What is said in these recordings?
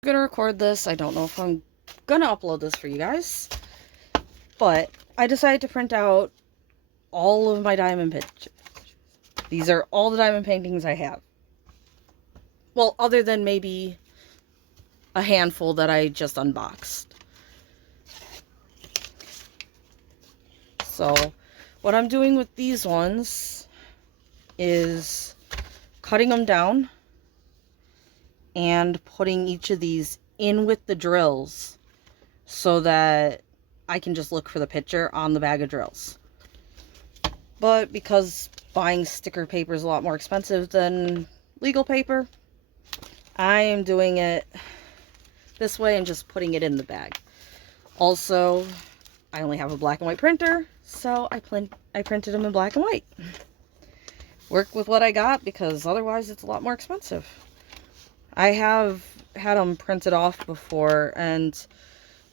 I'm gonna record this. I don't know if I'm gonna upload this for you guys, but I decided to print out all of my diamond pictures. These are all the diamond paintings I have. Well, other than maybe a handful that I just unboxed. So, what I'm doing with these ones is cutting them down and putting each of these in with the drills so that I can just look for the picture on the bag of drills. But because buying sticker paper is a lot more expensive than legal paper, I am doing it this way and just putting it in the bag. Also, I only have a black and white printer, so I printed them in black and white. Work with what I got because otherwise it's a lot more expensive. I have had them printed off before, and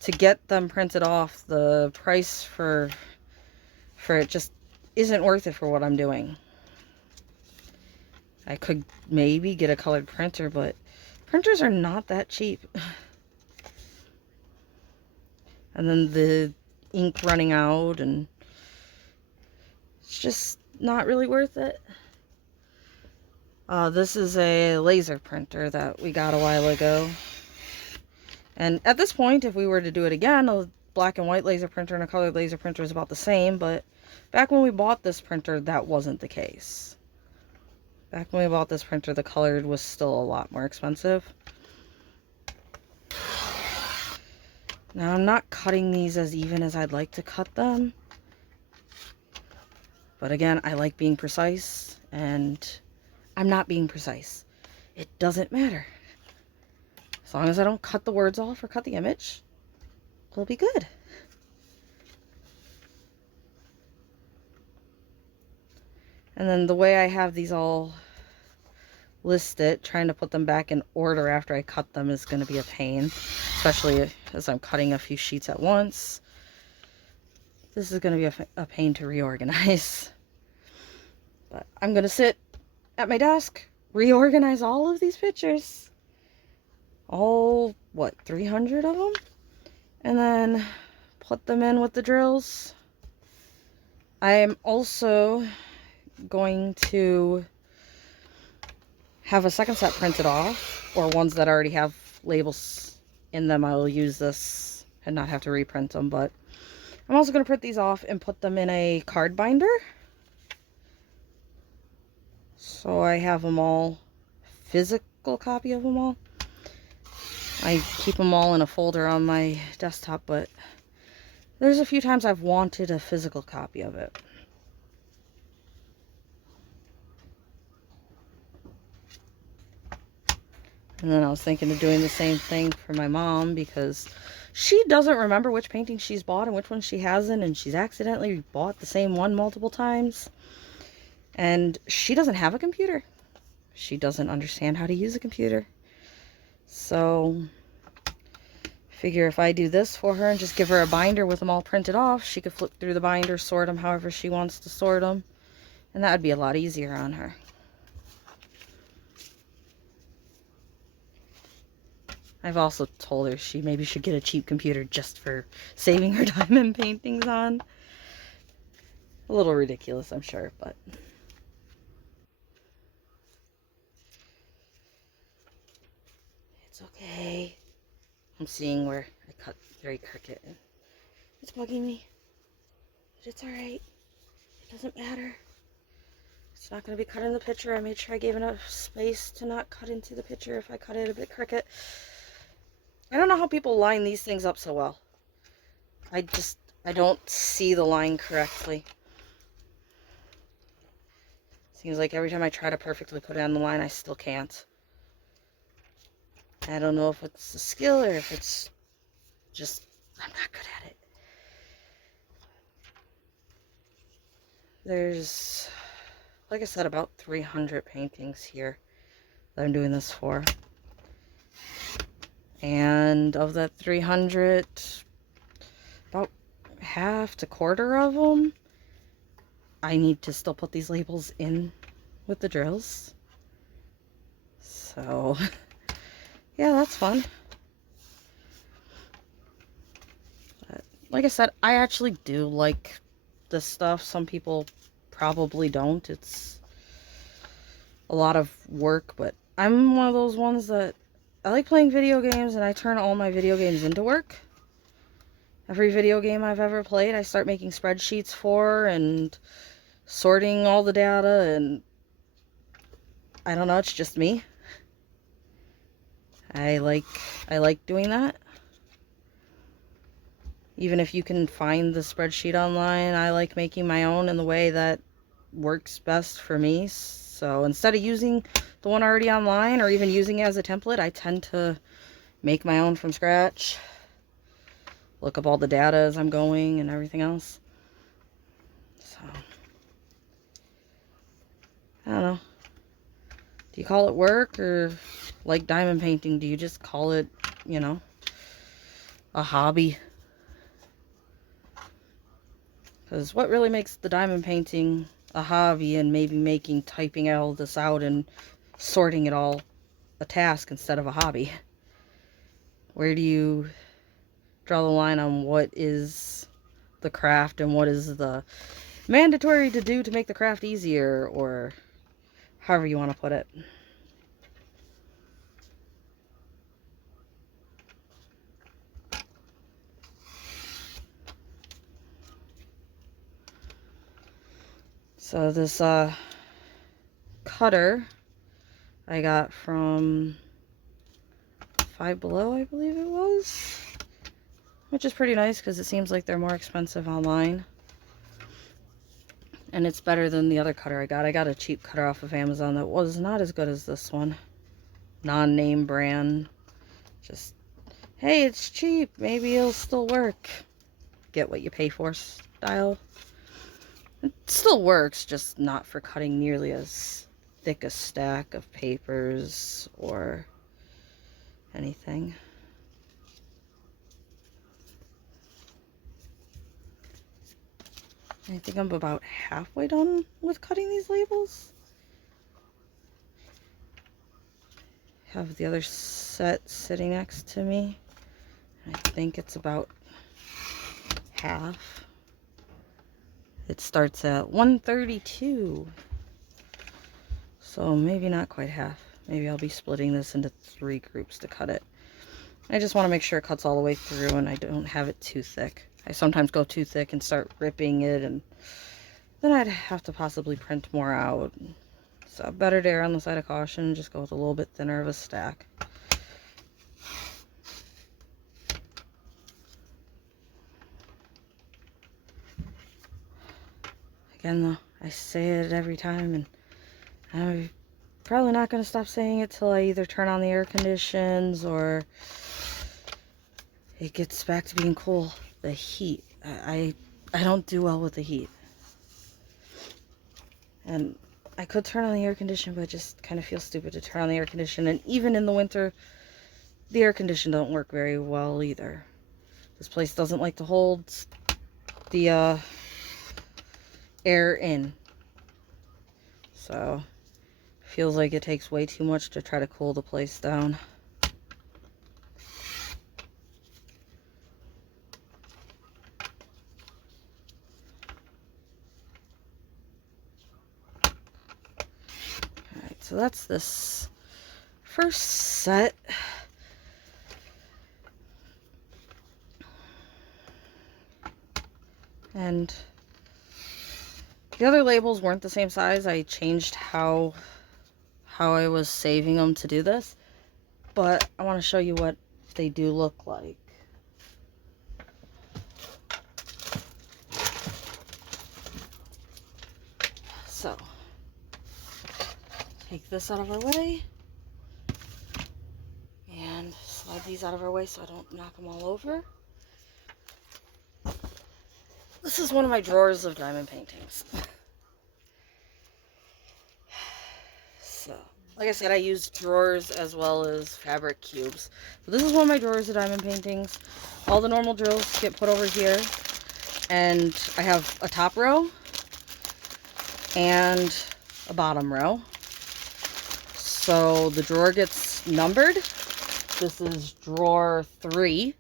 to get them printed off, the price for it just isn't worth it for what I'm doing. I could maybe get a colored printer, but printers are not that cheap. And then the ink running out, and it's just not really worth it. This is a laser printer that we got a while ago. And at this point, if we were to do it again, a black and white laser printer and a colored laser printer is about the same, but back when we bought this printer, that wasn't the case. Back when we bought this printer, the colored was still a lot more expensive. Now, I'm not cutting these as even as I'd like to cut them. But again, I like being precise, and I'm not being precise. It doesn't matter. As long as I don't cut the words off or cut the image, we'll be good. And then the way I have these all listed, trying to put them back in order after I cut them is going to be a pain, especially as I'm cutting a few sheets at once. This is going to be a pain to reorganize. But I'm going to sit at my desk, reorganize all of these pictures. All, what, 300 of them? And then put them in with the drills. I am also going to have a second set printed off, or ones that already have labels in them. I will use this and not have to reprint them, but I'm also going to print these off and put them in a card binder. So I have them all, physical copy of them all. I keep them all in a folder on my desktop, but there's a few times I've wanted a physical copy of it. And then I was thinking of doing the same thing for my mom, because she doesn't remember which painting she's bought and which one she hasn't, and she's accidentally bought the same one multiple times. And she doesn't have a computer. She doesn't understand how to use a computer. So, figure if I do this for her and just give her a binder with them all printed off, she could flip through the binder, sort them however she wants to sort them, and that would be a lot easier on her. I've also told her she maybe should get a cheap computer just for saving her diamond paintings on. A little ridiculous, I'm sure, but it's okay. I'm seeing where I cut very crooked. It's bugging me, but it's alright. It doesn't matter. It's not going to be cut in the picture. I made sure I gave enough space to not cut into the picture if I cut it a bit crooked. I don't know how people line these things up so well. I don't see the line correctly. Seems like every time I try to perfectly put it on the line, I still can't. I don't know if it's a skill or if it's just, I'm not good at it. There's, like I said, about 300 paintings here that I'm doing this for. And of that 300, about half to quarter of them, I need to still put these labels in with the drills. So, yeah, that's fun. like I said, I actually do like this stuff. Some people probably don't. It's a lot of work, but I'm one of those ones that I like playing video games, and I turn all my video games into work. Every video game I've ever played, I start making spreadsheets for and sorting all the data, and I don't know, it's just me. I like doing that. Even if you can find the spreadsheet online, I like making my own in the way that works best for me. So instead of using the one already online or even using it as a template, I tend to make my own from scratch. Look up all the data as I'm going and everything else. So, I don't know. Do you call it work, or like diamond painting, do you just call it, you know, a hobby? Because what really makes the diamond painting a hobby, and maybe typing all this out and sorting it all a task instead of a hobby? Where do you draw the line on what is the craft and what is the mandatory to do to make the craft easier, or however you want to put it? So this cutter I got from Five Below, I believe it was, which is pretty nice because it seems like they're more expensive online, and it's better than the other cutter I got. I got a cheap cutter off of Amazon that was not as good as this one. Non-name brand. Just, hey, it's cheap, maybe it'll still work. Get what you pay for style. It still works, just not for cutting nearly as thick a stack of papers or anything. I think I'm about halfway done with cutting these labels. Have the other set sitting next to me. I think it's about half. It starts at 132. So maybe not quite half. Maybe I'll be splitting this into 3 groups to cut it. I just want to make sure it cuts all the way through and I don't have it too thick. I sometimes go too thick and start ripping it, and then I'd have to possibly print more out. So better to err on the side of caution, just go with a little bit thinner of a stack. Again though, I say it every time, and I'm probably not going to stop saying it till I either turn on the air conditions or it gets back to being cool. The heat. I don't do well with the heat. And I could turn on the air conditioner, but it just kind of feels stupid to turn on the air conditioner. And even in the winter, the air conditioner don't work very well either. This place doesn't like to hold the air in. So, feels like it takes way too much to try to cool the place down. Alright, so that's this first set. And the other labels weren't the same size. I changed how I was saving them to do this, but I want to show you what they do look like. So, take this out of our way and slide these out of our way so I don't knock them all over. This is one of my drawers of diamond paintings. So, like I said, I use drawers as well as fabric cubes. So this is one of my drawers of diamond paintings. All the normal drills get put over here. And I have a top row and a bottom row. So the drawer gets numbered. This is drawer 3.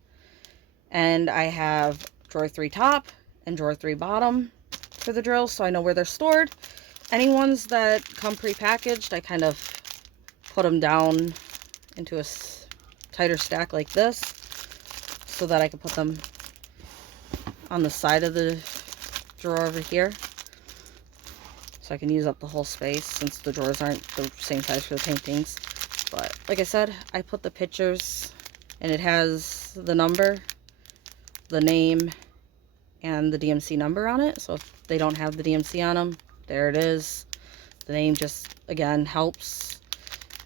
And I have drawer 3 top and drawer 3 bottom for the drills, so I know where they're stored. Any ones that come pre-packaged, I kind of put them down into a tighter stack like this so that I can put them on the side of the drawer over here, so I can use up the whole space since the drawers aren't the same size for the paintings. But like I said, I put the pictures, and it has the number, the name, and the DMC number on it. So if they don't have the DMC on them, there it is. The name just, again, helps.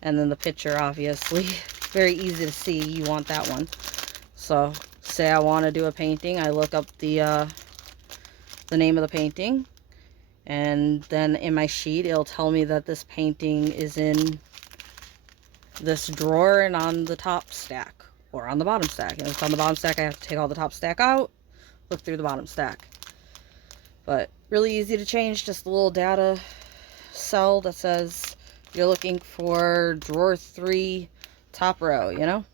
And then the picture, obviously, very easy to see. You want that one. So say I want to do a painting, I look up the name of the painting, and then in my sheet it'll tell me that this painting is in this drawer and on the top stack or on the bottom stack. And if it's on the bottom stack, I have to take all the top stack out, look through the bottom stack. But really easy to change, just a little data cell that says you're looking for drawer 3 top row, you know?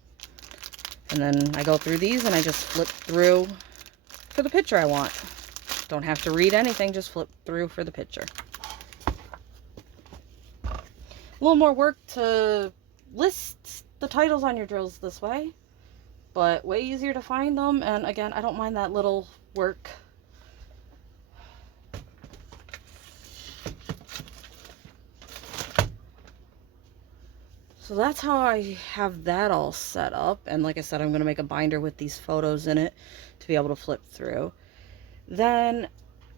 And then I go through these and I just flip through for the picture I want. Don't have to read anything, just flip through for the picture. A little more work to list the titles on your drills this way, but way easier to find them. And again, I don't mind that little work. So that's how I have that all set up. And like I said, I'm going to make a binder with these photos in it to be able to flip through. Then,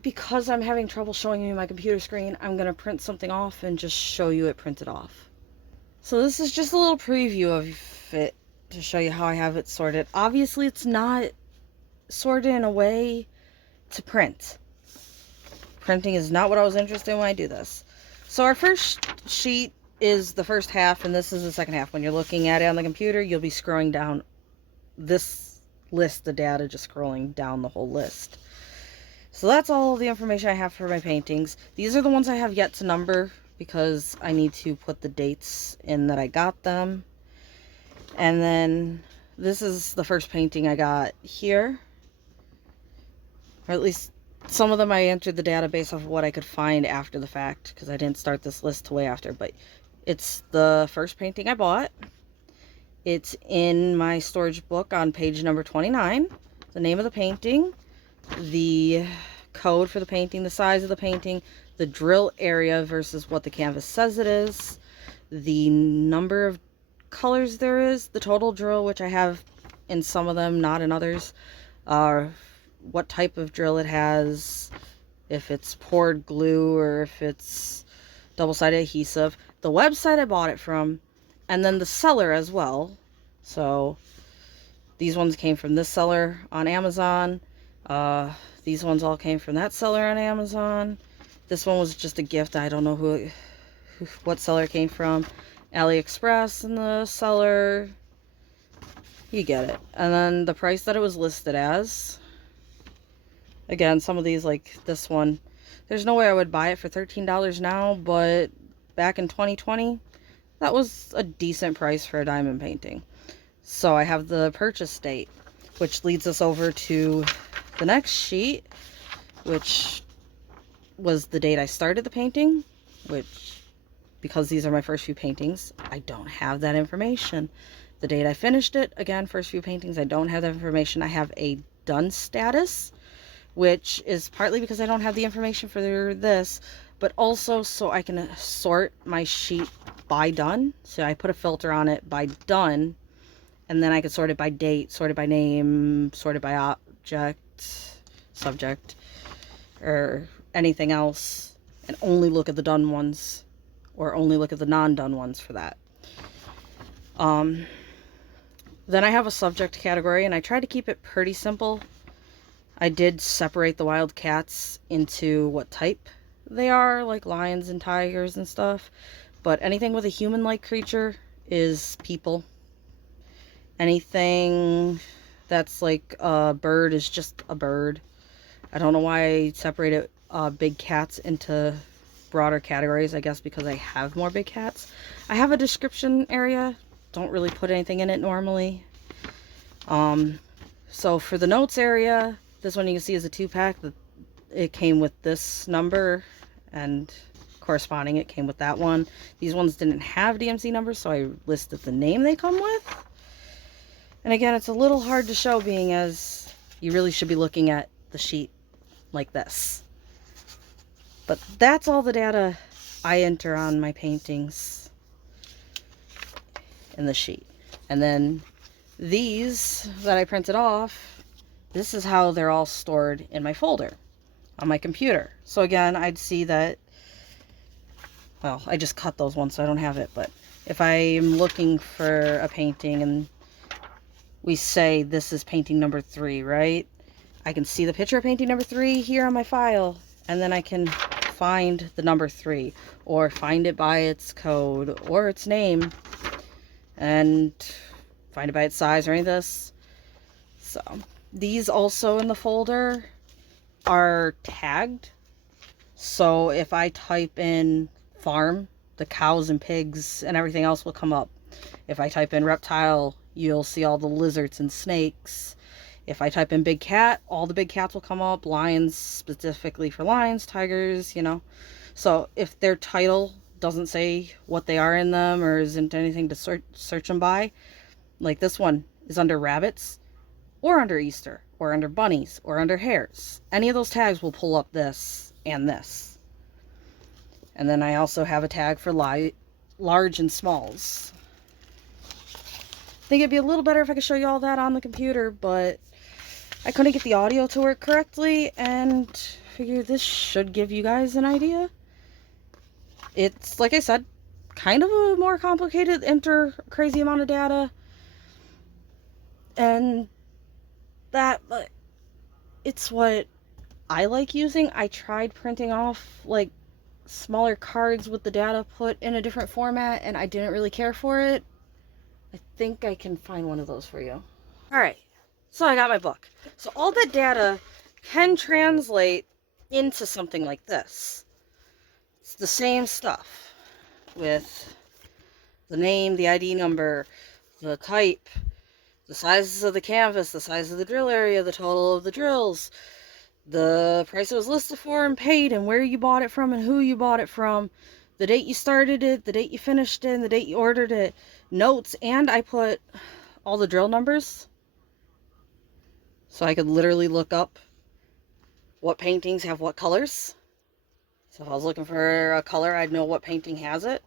because I'm having trouble showing you my computer screen, I'm going to print something off and just show you it printed off. So this is just a little preview of it to show you how I have it sorted. Obviously, it's not sorted in a way to print. Printing is not what I was interested in when I do this. So our first sheet is the first half, and this is the second half. When you're looking at it on the computer, you'll be scrolling down this list of data, just scrolling down the whole list. So that's all the information I have for my paintings. These are the ones I have yet to number because I need to put the dates in that I got them. And then this is the first painting I got here, or at least some of them I entered the database of what I could find after the fact, because I didn't start this list till way after. But it's the first painting I bought. It's in my storage book on page number 29. The name of the painting, the code for the painting, the size of the painting, the drill area versus what the canvas says it is, the number of colors there is, the total drill, which I have in some of them, not in others, what type of drill it has, if it's poured glue or if it's double-sided adhesive, the website I bought it from, and then the seller as well. So these ones came from this seller on Amazon. These ones all came from that seller on Amazon. This one was just a gift. I don't know what seller it came from. AliExpress and the seller. You get it. And then the price that it was listed as. Again, some of these, like this one, there's no way I would buy it for $13 now, but back in 2020, that was a decent price for a diamond painting. So I have the purchase date, which leads us over to the next sheet, which was the date I started the painting, which, because these are my first few paintings, I don't have that information. The date I finished it, again, first few paintings, I don't have that information. I have a done status, which is partly because I don't have the information for this, but also so I can sort my sheet by done. So I put a filter on it by done, and then I can sort it by date, sort it by name, sort it by object, subject, or anything else, and only look at the done ones, or only look at the non-done ones for that. Then I have a subject category, and I try to keep it pretty simple. I did separate the wild cats into what type they are, like lions and tigers and stuff. But anything with a human-like creature is people. Anything that's like a bird is just a bird. I don't know why I separated big cats into broader categories. I guess because I have more big cats. I have a description area. Don't really put anything in it normally. So for the notes area, This one you can see is a 2-pack. It came with this number, and corresponding it came with that one. These ones didn't have DMC numbers, so I listed the name they come with. And again, it's a little hard to show, being as you really should be looking at the sheet like this. But that's all the data I enter on my paintings in the sheet. And then these that I printed off, this is how they're all stored in my folder on my computer. So again, I'd see that, well, I just cut those ones so I don't have it, but if I'm looking for a painting and we say this is painting number 3, right? I can see the picture of painting number 3 here on my file, and then I can find the number 3, or find it by its code or its name, and find it by its size or any of this. So these also in the folder are tagged. So if I type in farm, the cows and pigs and everything else will come up. If I type in reptile, you'll see all the lizards and snakes. If I type in big cat, all the big cats will come up. Lions specifically for lions, tigers, you know. So if their title doesn't say what they are in them, or isn't anything to search them by, like this one is under rabbits, or under Easter, or under bunnies, or under hares. Any of those tags will pull up this and this. And then I also have a tag for large and smalls. I think it'd be a little better if I could show you all that on the computer, but I couldn't get the audio to work correctly, and figured this should give you guys an idea. It's, like I said, kind of a more complicated, crazy amount of data, and that, but it's what I like using. I tried printing off like smaller cards with the data put in a different format, and I didn't really care for it. I think I can find one of those for you. Alright, so I got my book. So all that data can translate into something like this. It's the same stuff with the name, the ID number, the type, the sizes of the canvas, the size of the drill area, the total of the drills, the price it was listed for and paid, and where you bought it from and who you bought it from, the date you started it, the date you finished it, and the date you ordered it, notes, and I put all the drill numbers so I could literally look up what paintings have what colors. So if I was looking for a color, I'd know what painting has it.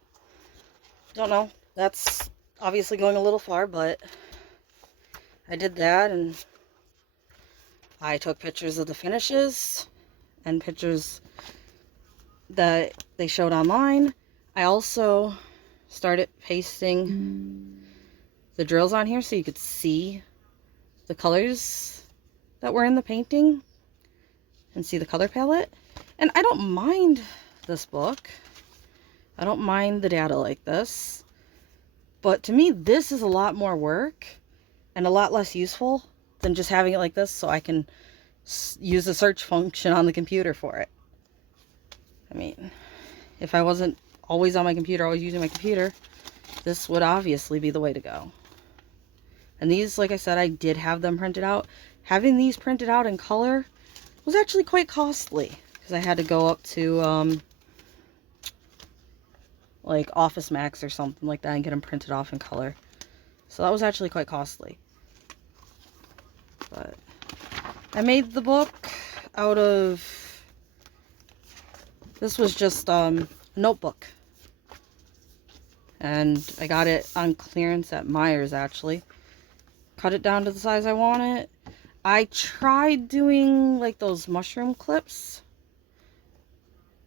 Don't know. That's obviously going a little far, but I did that, and I took pictures of the finishes and pictures that they showed online. I also started pasting the drills on here so you could see the colors that were in the painting and see the color palette. And I don't mind this book. I don't mind the data like this. But to me, this is a lot more work and a lot less useful than just having it like this so I can use the search function on the computer for it. I mean, if I wasn't always on my computer, always using my computer, this would obviously be the way to go. And these, like I said, I did have them printed out. Having these printed out in color was actually quite costly, because I had to go up to like Office Max or something like that and get them printed off in color. So that was actually quite costly. But I made the book out of, this was just a notebook. And I got it on clearance at Meijer's, actually. Cut it down to the size I want it. I tried doing like those mushroom clips,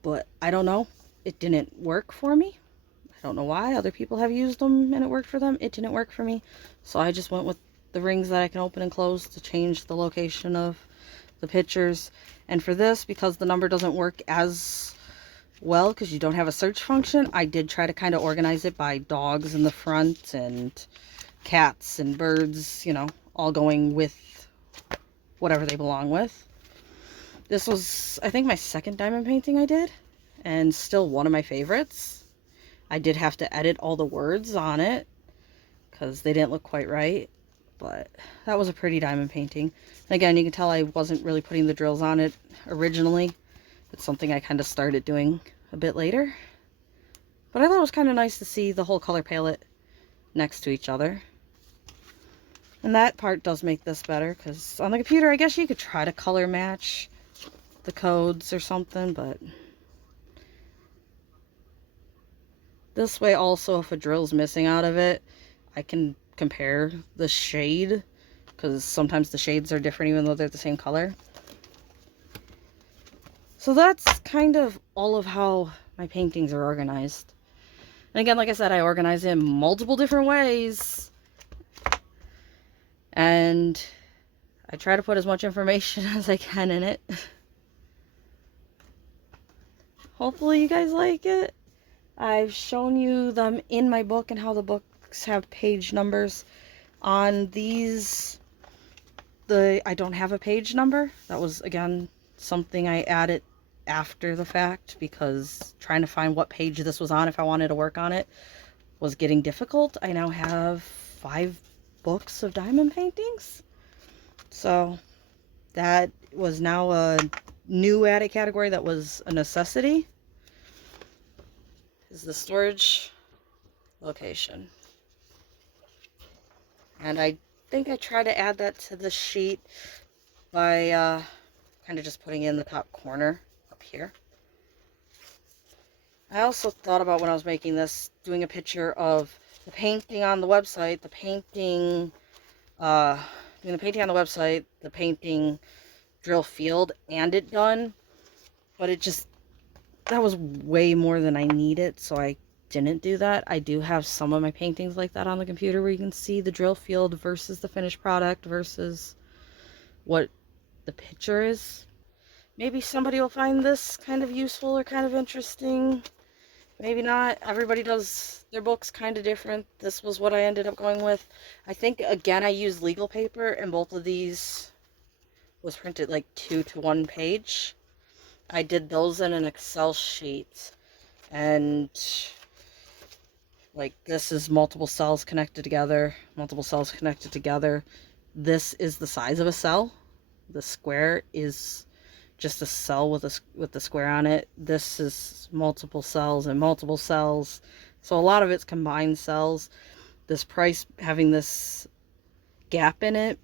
but I don't know. It didn't work for me. I don't know why. Other people have used them and it worked for them. It didn't work for me. So I just went with the rings that I can open and close to change the location of the pictures. And for this, because the number doesn't work as well because you don't have a search function, I did try to kind of organize it by dogs in the front and cats and birds, you know, all going with whatever they belong with. This was, I think, my second diamond painting I did, and still one of my favorites. I did have to edit all the words on it because they didn't look quite right. But that was a pretty diamond painting. And again, you can tell I wasn't really putting the drills on it originally. It's something I kind of started doing a bit later. But I thought it was kind of nice to see the whole color palette next to each other. And that part does make this better, because on the computer, I guess you could try to color match the codes or something, but this way also, if a drill's missing out of it, I can compare the shade, because sometimes the shades are different even though they're the same color. So that's kind of all of how my paintings are organized. And again, like I said, I organize in multiple different ways. And I try to put as much information as I can in it. Hopefully you guys like it. I've shown you them in my book and how the books have page numbers. On these, I don't have a page number. That was, again, something I added after the fact, because trying to find what page this was on if I wanted to work on it was getting difficult. I now have 5 books of diamond paintings. So that was now a new added category that was a necessity. Is the storage location. And I think I tried to add that to the sheet by kind of just putting it in the top corner up here. I also thought about, when I was making this, doing a picture of the painting on the website, the painting on the website, the painting drill field, and it done. But it just, that was way more than I needed, so I didn't do that. I do have some of my paintings like that on the computer, where you can see the drill field versus the finished product versus what the picture is. Maybe somebody will find this kind of useful or kind of interesting. Maybe not. Everybody does their books kind of different. This was what I ended up going with. I think, again, I used legal paper, and both of these was printed like 2 to 1 page. I did those in an Excel sheet, and like, this is multiple cells connected together, multiple cells connected together. This is the size of a cell. The square is just a cell with the square on it. This is multiple cells and multiple cells. So a lot of it's combined cells. This price having this gap in it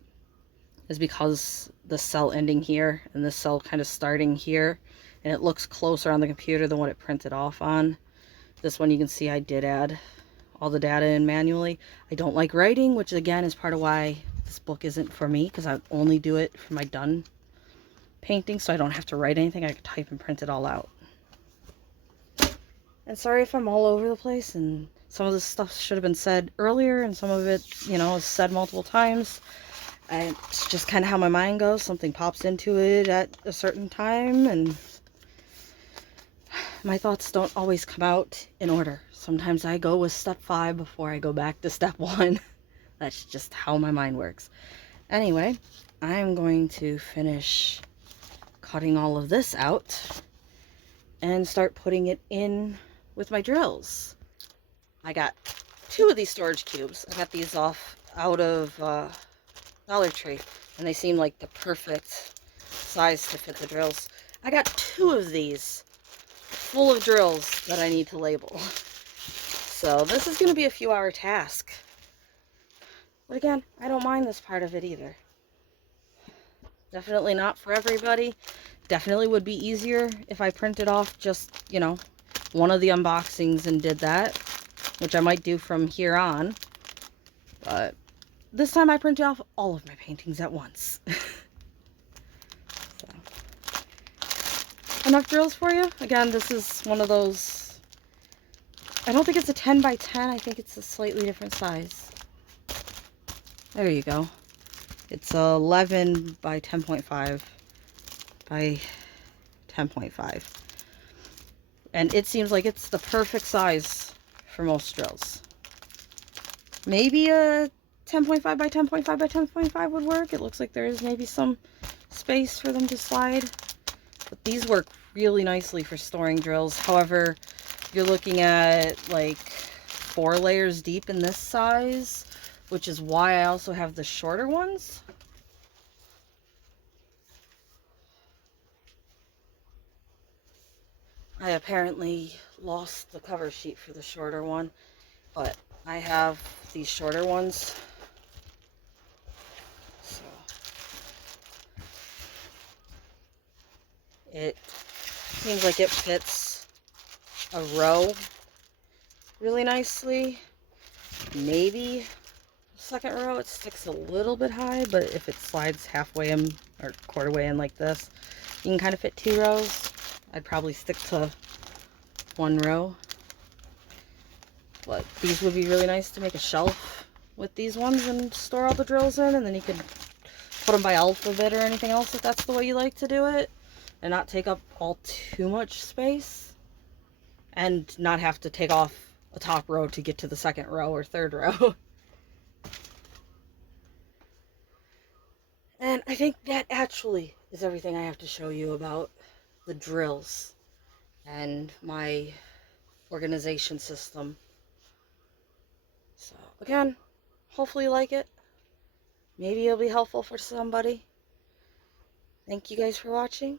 is because the cell ending here and this cell kind of starting here, and it looks closer on the computer than what it printed off on. This one, you can see I did add all the data in manually. I don't like writing, which again is part of why this book isn't for me, because I only do it for my done painting, so I don't have to write anything. I can type and print it all out. And sorry if I'm all over the place, and some of this stuff should have been said earlier, and some of it, you know, is said multiple times. It's just kind of how my mind goes. Something pops into it at a certain time, and my thoughts don't always come out in order. Sometimes I go with step 5 before I go back to step 1. That's just how my mind works. Anyway, I'm going to finish cutting all of this out and start putting it in with my drills. I got 2 of these storage cubes. I got these out of Dollar Tree, and they seem like the perfect size to fit the drills. I got 2 of these full of drills that I need to label. So this is going to be a few hour task. But again, I don't mind this part of it either. Definitely not for everybody. Definitely would be easier if I printed off just, you know, one of the unboxings and did that, which I might do from here on. But this time I printed off all of my paintings at once. So. Enough drills for you? Again, this is one of those, I don't think it's a 10 by 10. I think it's a slightly different size. There you go. It's 11 by 10.5 by 10.5. And it seems like it's the perfect size for most drills. Maybe a 10.5 by 10.5 by 10.5 would work. It looks like there is maybe some space for them to slide. But these work really nicely for storing drills. However, you're looking at like 4 layers deep in this size which is why I also have the shorter ones. I apparently lost the cover sheet for the shorter one, but I have these shorter ones. So it seems like it fits a row really nicely. Maybe second row it sticks a little bit high, but if it slides halfway in or quarter way in like this, you can kind of fit 2 rows. I'd probably stick to 1 row, but these would be really nice to make a shelf with these ones and store all the drills in, and then you could put them by alphabet or anything else if that's the way you like to do it, and not take up all too much space, and not have to take off a top row to get to the second row or third row. And I think that actually is everything I have to show you about the drills and my organization system. So again, hopefully you like it. Maybe it'll be helpful for somebody. Thank you guys for watching.